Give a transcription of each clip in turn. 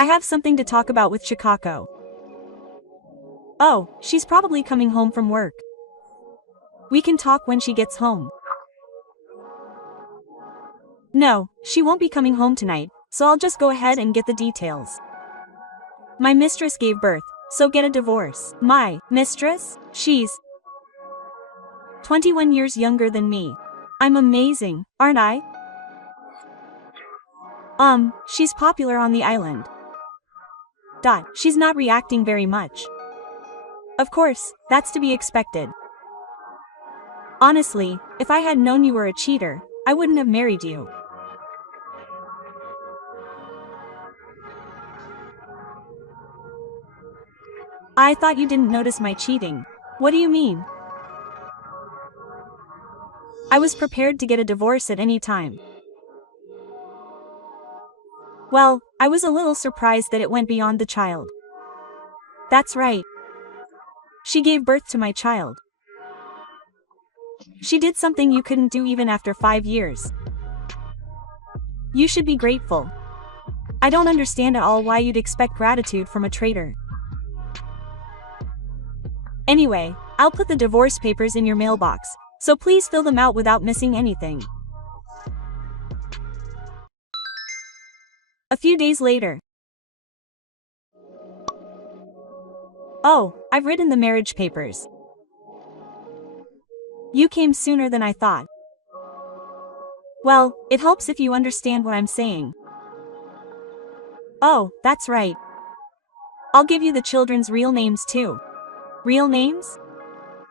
I have something to talk about with Chicago. Oh, she's probably coming home from work. We can talk when she gets home. No, she won't be coming home tonight, so I'll just go ahead and get the details. My mistress gave birth, so get a divorce. My mistress? She's 21 years younger than me. I'm amazing, aren't I? She's popular on the island. She's not reacting very much. Of course, that's to be expected. Honestly, if I had known you were a cheater, I wouldn't have married you. I thought you didn't notice my cheating. What do you mean? I was prepared to get a divorce at any time. Well, I was a little surprised that it went beyond the child. That's right. She gave birth to my child. She did something you couldn't do even after 5 years. You should be grateful. I don't understand at all why you'd expect gratitude from a traitor. Anyway, I'll put the divorce papers in your mailbox, so please fill them out without missing anything. A few days later. Oh, I've written the marriage papers. You came sooner than I thought. Well, it helps if you understand what I'm saying. Oh, that's right. I'll give you the children's real names too. Real names?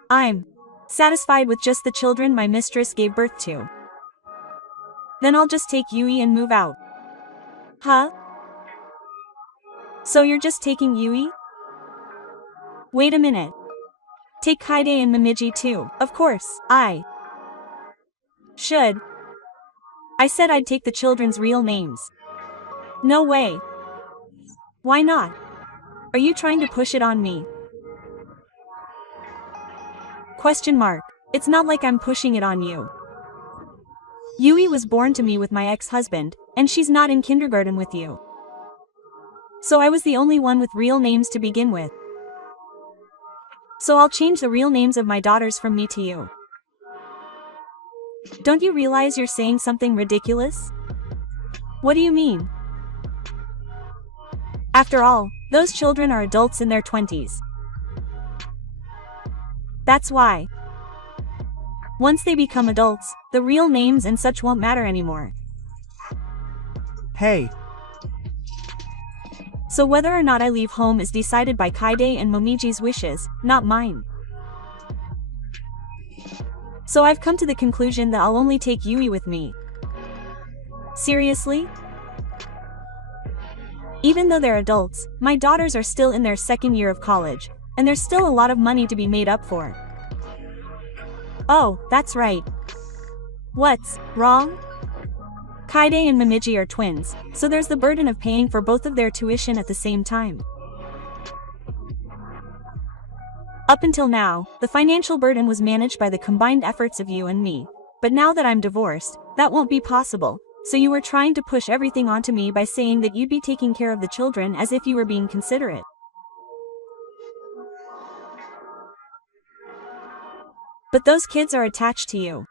I'm satisfied with just the children my mistress gave birth to. Then I'll just take Yui and move out. Huh? So you're just taking Yui? Wait a minute. Take Kaide and Momiji too. Of course, I should. I said I'd take the children's real names. No way. Why not? Are you trying to push it on me? Question mark. It's not like I'm pushing it on you. Yui was born to me with my ex-husband, and she's not in kindergarten with you. So I was the only one with real names to begin with. So I'll change the real names of my daughters from me to you. Don't you realize you're saying something ridiculous? What do you mean? After all, those children are adults in their 20s. That's why. Once they become adults, the real names and such won't matter anymore. Hey. So whether or not I leave home is decided by Kaide and Momiji's wishes, not mine. So I've come to the conclusion that I'll only take Yui with me. Seriously? Even though they're adults, my daughters are still in their second year of college, and there's still a lot of money to be made up for. Oh, that's right. What's wrong? Kaide and Momiji are twins, so there's the burden of paying for both of their tuition at the same time. Up until now, the financial burden was managed by the combined efforts of you and me, but now that I'm divorced, that won't be possible, so you were trying to push everything onto me by saying that you'd be taking care of the children as if you were being considerate. But those kids are attached to you.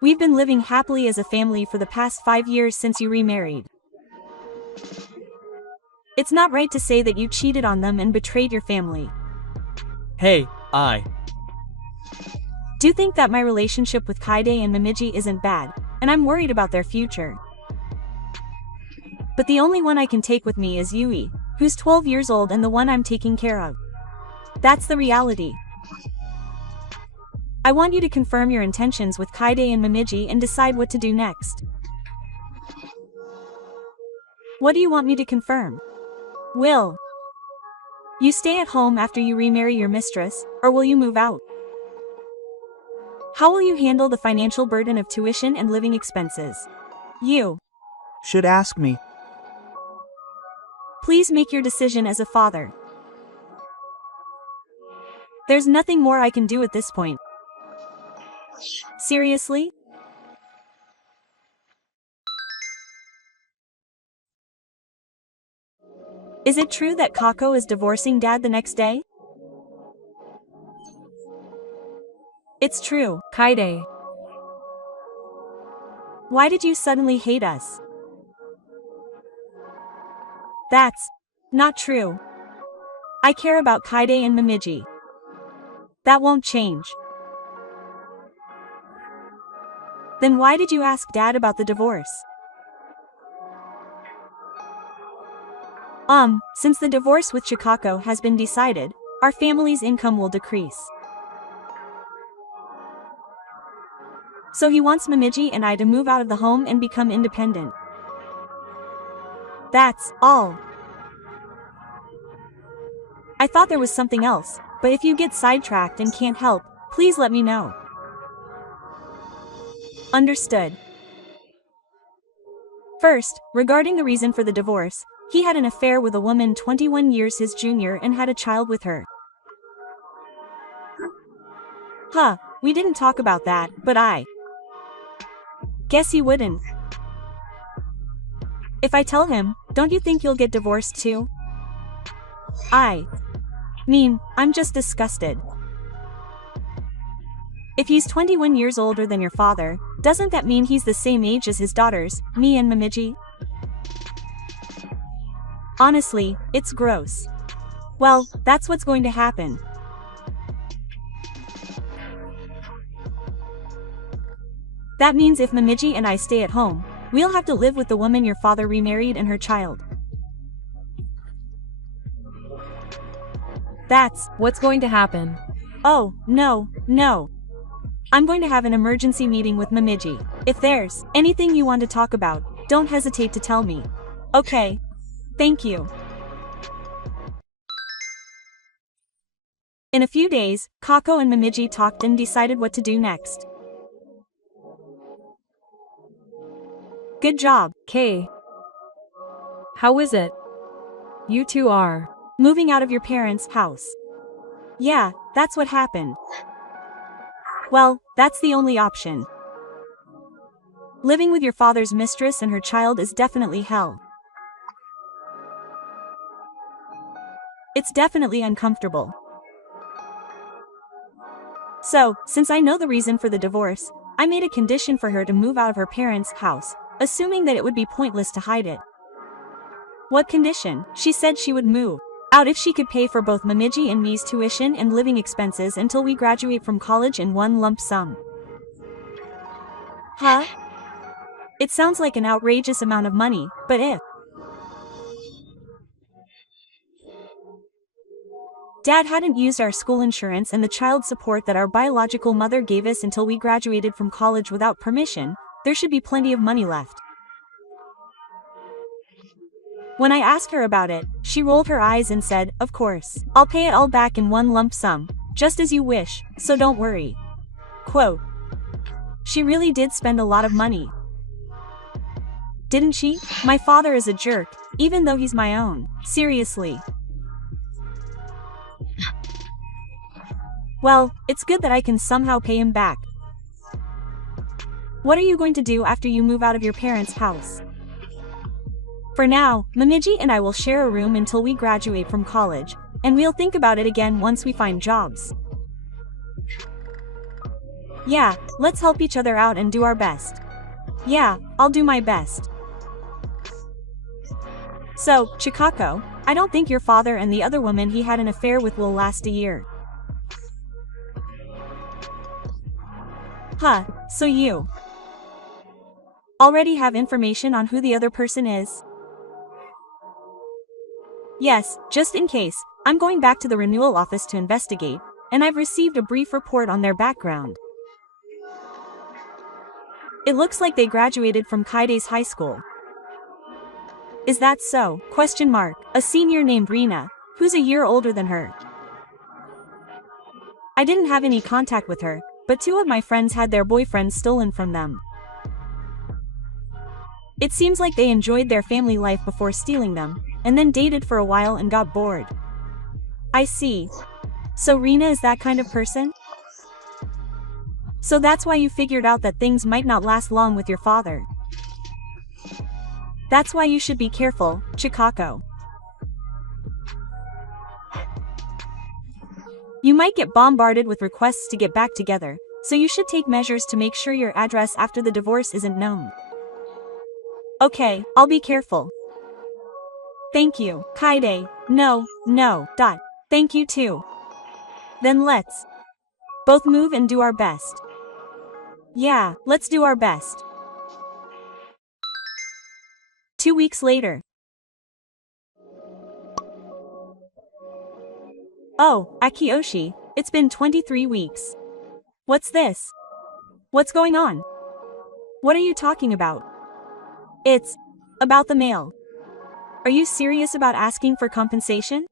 We've been living happily as a family for the past 5 years since you remarried. It's not right to say that you cheated on them and betrayed your family. Hey, I Do think that my relationship with Kaide and Momiji isn't bad, and I'm worried about their future. But the only one I can take with me is Yui, who's 12 years old and the one I'm taking care of. That's the reality. I want you to confirm your intentions with Kaide and Momiji and decide what to do next. What do you want me to confirm? Will you stay at home after you remarry your mistress, or will you move out? How will you handle the financial burden of tuition and living expenses? You should ask me. Please make your decision as a father. There's nothing more I can do at this point. Seriously? Is it true that Kako is divorcing Dad the next day? It's true. Kaide. Why did you suddenly hate us? That's not true. I care about Kaide and Momiji. That won't change. Then why did you ask Dad about the divorce? Since the divorce with Chikako has been decided, our family's income will decrease. So he wants Momiji and I to move out of the home and become independent. That's all. I thought there was something else, but if you get sidetracked and can't help, please let me know. Understood. First, regarding the reason for the divorce, he had an affair with a woman 21 years his junior and had a child with her. We didn't talk about that, but I guess he wouldn't. If I tell him, don't you think you'll get divorced too? I mean, I'm just disgusted. If he's 21 years older than your father, doesn't that mean he's the same age as his daughters, me and Momiji? Honestly, it's gross. Well, that's what's going to happen. That means if Momiji and I stay at home, we'll have to live with the woman your father remarried and her child. That's What's going to happen? Oh, no. I'm going to have an emergency meeting with Momiji. If there's anything you want to talk about, don't hesitate to tell me. Okay. Thank you. In a few days, Kako and Momiji talked and decided what to do next. Good job. K. How is it? You two are moving out of your parents' house. Yeah, that's what happened. Well, that's the only option. Living with your father's mistress and her child is definitely hell. It's definitely uncomfortable. So, since I know the reason for the divorce, I made a condition for her to move out of her parents' house, assuming that it would be pointless to hide it. What condition? She said she would move out if she could pay for both Momiji and me's tuition and living expenses until we graduate from college in one lump sum. It sounds like an outrageous amount of money, but if Dad hadn't used our school insurance and the child support that our biological mother gave us until we graduated from college without permission, there should be plenty of money left. When I asked her about it, she rolled her eyes and said, "Of course, I'll pay it all back in one lump sum, just as you wish, so don't worry." Quote. She really did spend a lot of money. Didn't she? My father is a jerk, even though he's my own. Seriously. Well, it's good that I can somehow pay him back. What are you going to do after you move out of your parents' house? For now, Momiji and I will share a room until we graduate from college, and we'll think about it again once we find jobs. Yeah, let's help each other out and do our best. Yeah, I'll do my best. So, Chikako, I don't think your father and the other woman he had an affair with will last a year. So you already have information on who the other person is? Yes, just in case, I'm going back to the renewal office to investigate, and I've received a brief report on their background. It looks like they graduated from Kaide's high school. Is that so? A senior named Rina, who's a year older than her. I didn't have any contact with her, but two of my friends had their boyfriends stolen from them. It seems like they enjoyed their family life before stealing them, and then dated for a while and got bored. I see. So Rina is that kind of person? So that's why you figured out that things might not last long with your father. That's why you should be careful, Chikako. You might get bombarded with requests to get back together, so you should take measures to make sure your address after the divorce isn't known. Okay, I'll be careful. Thank you, Kaide. No. Thank you too. Then let's both move and do our best. Yeah, let's do our best. 2 weeks later. Oh, Akiyoshi, it's been 23 weeks. What's this? What's going on? What are you talking about? It's about the mail. Are you serious about asking for compensation?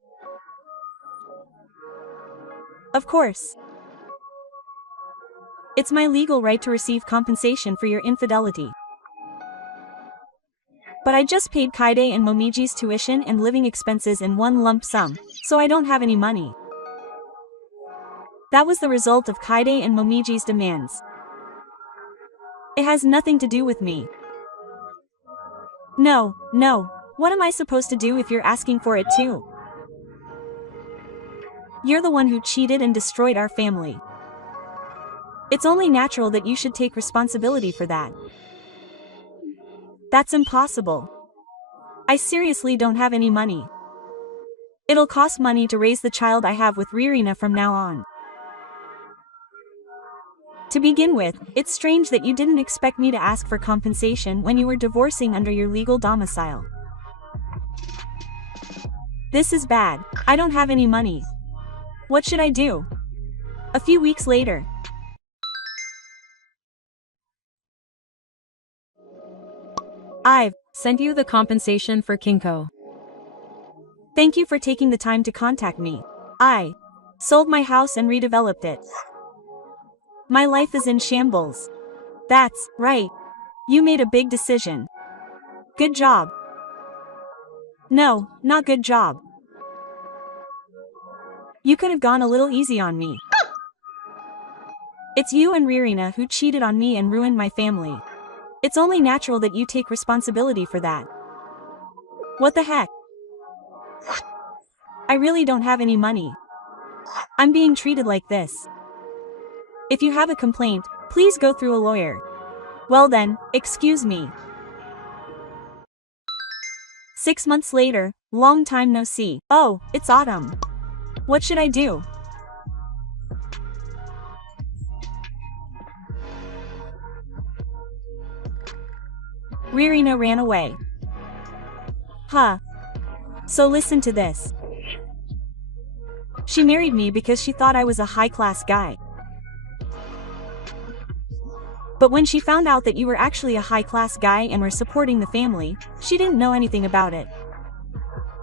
Of course. It's my legal right to receive compensation for your infidelity. But I just paid Kaide and Momiji's tuition and living expenses in one lump sum, so I don't have any money. That was the result of Kaide and Momiji's demands. It has nothing to do with me. No. What am I supposed to do if you're asking for it too? You're the one who cheated and destroyed our family. It's only natural that you should take responsibility for that. That's impossible. I seriously don't have any money. It'll cost money to raise the child I have with Ririna from now on. To begin with, it's strange that you didn't expect me to ask for compensation when you were divorcing under your legal domicile. This is bad. I don't have any money. What should I do? A few weeks later. I've sent you the compensation for Kinko. Thank you for taking the time to contact me. I sold my house and redeveloped it. My life is in shambles. That's right. You made a big decision. Good job. No, not good job. You could have gone a little easy on me. It's you and Ririna who cheated on me and ruined my family. It's only natural that you take responsibility for that. What the heck? I really don't have any money. I'm being treated like this. If you have a complaint, please go through a lawyer. Well then, excuse me. 6 months later, long time no see. Oh, it's autumn. What should I do? Ririna ran away. Huh. So listen to this. She married me because she thought I was a high-class guy. But when she found out that you were actually a high-class guy and were supporting the family, she didn't know anything about it.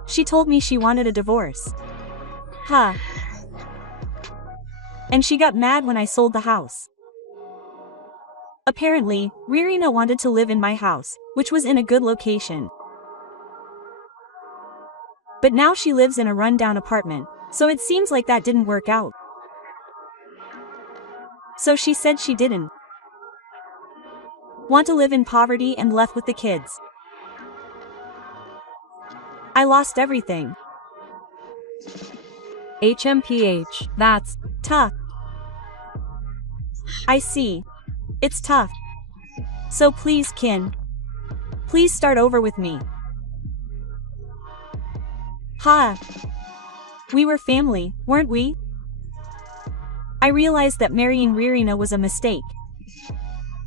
She told me she wanted a divorce. Huh. And she got mad when I sold the house. Apparently, Ririna wanted to live in my house, which was in a good location. But now she lives in a run-down apartment, so it seems like that didn't work out. So she said she didn't want to live in poverty and left with the kids. I lost everything. HMPH, that's tough. I see. It's tough. So please, Kin. Please start over with me. Ha! We were family, weren't we? I realized that marrying Ririna was a mistake.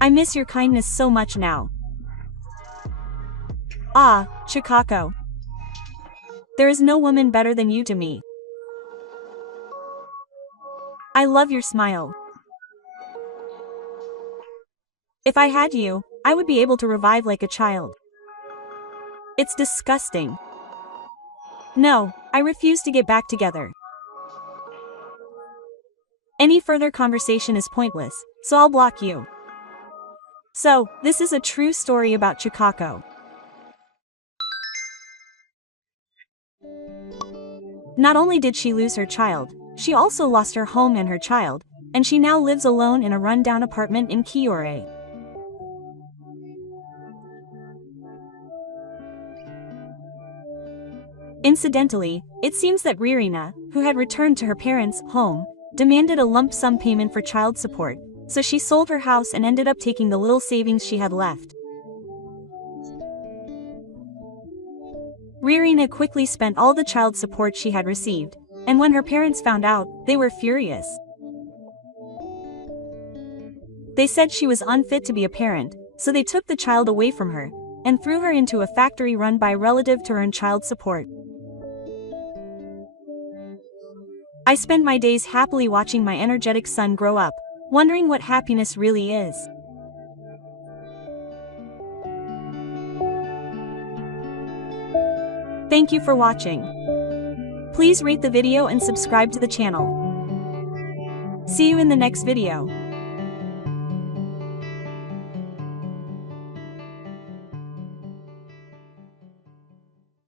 I miss your kindness so much now. Ah, Chikako. There is no woman better than you to me. I love your smile. If I had you, I would be able to revive like a child. It's disgusting. No, I refuse to get back together. Any further conversation is pointless, so I'll block you. So, this is a true story about Chikako. Not only did she lose her child, she also lost her home and her child, and she now lives alone in a run-down apartment in Kiyore. Incidentally, it seems that Ririna, who had returned to her parents' home, demanded a lump sum payment for child support, so she sold her house and ended up taking the little savings she had left. Ririna quickly spent all the child support she had received, and when her parents found out, they were furious. They said she was unfit to be a parent, so they took the child away from her, and threw her into a factory run by a relative to earn child support. I spend my days happily watching my energetic son grow up, wondering what happiness really is. Thank you for watching. Please rate the video and subscribe to the channel. See you in the next video.